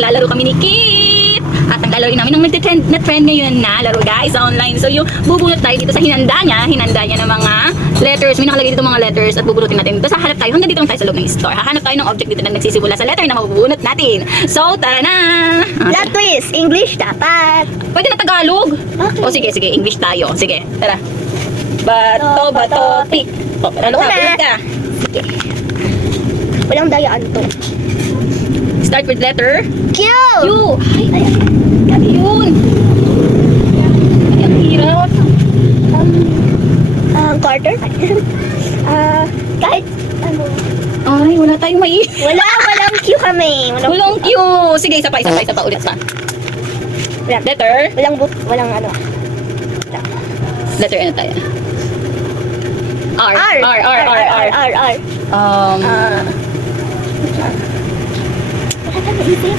maglalaro kami ni Kit. At ang lalaro namin ng nag-trend ngayon na laro guys sa online. So yung bubunot tayo dito sa hinanda niya ng mga letters. May nakalagay dito mga letters at bubunutin natin. Dito sa hanap tayo, hanggang dito lang tayo sa loob ng store. Hahanap tayo ng object dito na nagsisimula sa letter na mabubunot natin. So tara na! Plot twist, English dapat. Pwede na Tagalog? Okay. O sige, English tayo. Sige, tara. Bato, tik. O, ano ka? Una. Bunot ka. Sige. Walang dayaan to. Start with letter Q! Q. Ay, yun. Ay, ang hirap. Carter? Kahit ano. Ay, wala tayong mai. Walang Q kami. Walang Q. Sige, isa pa ulit pa. Letter. Walang ano. Letter ano tayo? R. R. Wala ka naisip.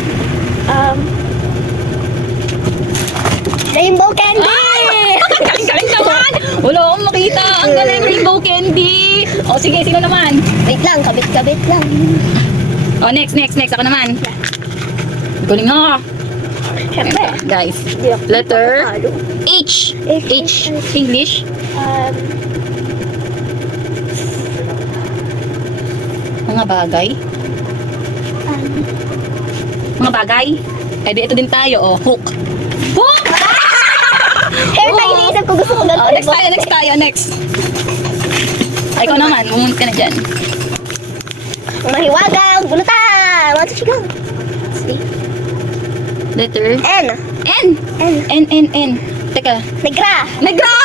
Rainbow candy! Ay! Galing naman! Wala akong makita. Ang galing rainbow candy. O sige, sino naman? Wait lang, kabit lang. O next. Ako naman. Galing nga. Siyempre. Guys. Hindi ako Letter makakalo. H. H. English. Mga bagay. Mga bagay. Eh di ito din tayo. Oh, hook. Hook! Hair na iniisip ko, gusto ko ganito. Oh, next tayo. Ay, ikaw naman. Bumunot ka na dyan. Mahiwagang, bunutan! Want to go? See? Letter N. N. Teka. Negra. Negra!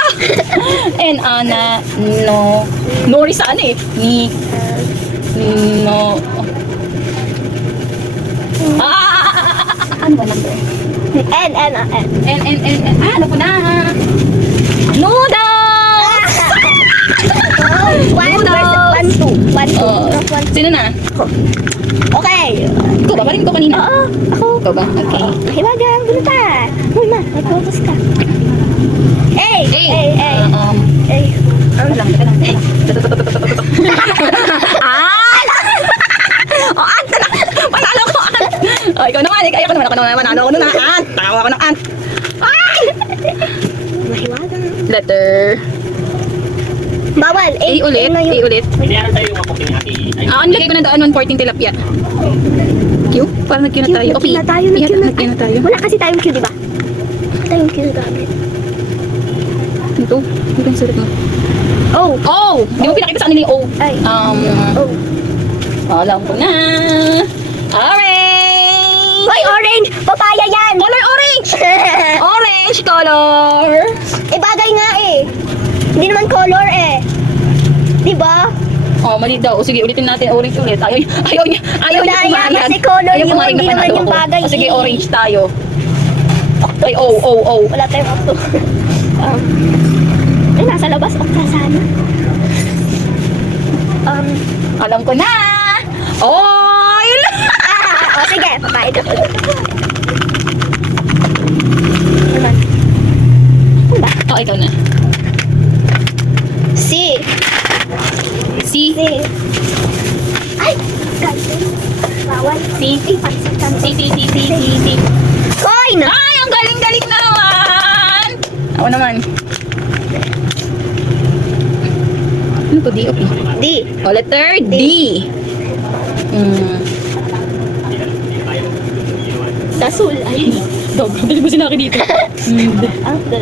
N, Ana, no. Nori saan eh? Ni, no. Ano ba number? N. N. Ano ko na? Noodles! One, two. Oh, sino na? Okay. Ikaw ba? Parin ko kanina. Oo, ako. Ikaw ba? Okay. Mahiwagang, bunutan. Uy, ma, nag-focus ka. A. Lang. Oh, ant na! Panalo ko, ant! Oh, ikaw naman. Panalo ko na, ant! Tawa ako ng ant! Ay! Mahiwagang. Letter Bawal. A ulit. na A yun. ulit. Ang lagay ko na doon 114 tilapia. Q? Parang nag-Q na tayo. Okay. Nag-Q na tayo. Wala kasi tayong Q, di ba? Wala tayong Q na gamit. Ito. Ito yung sulat mo. Oh. Oh! Di mo pinakita sa kanila yung O. Ay. Oh. Oh. Alam ko na. Orange! Hoy, orange! Papaya yan! Color orange! Orange color! Eh, bagay nga eh. Hindi naman color eh. Di ba? Oh, mali daw. O, sige, ulitin natin. Orange ulit. Ayaw niya Wala yan, pumayag. kasi color Ayaw yun, pumayag hindi na naman panalo yung ako. bagay O, sige, eh. orange tayo. Ay, oh. Wala tayong octo. Ay, nasa labas. Octa sana. Alam ko na! Oil! O, sige. Pakain ka. Naman. Ano ba? Oh, ikaw na. C. C. C. Ay! Galing. Bawal. C. Ay, pansitan. C. Coin! Ay, ang galing-galing na naman! Ako naman. Ano to? D, okay. D. O, letter D. Dasul. Ay. Dog, dali mo sinaki dito. Ah, da.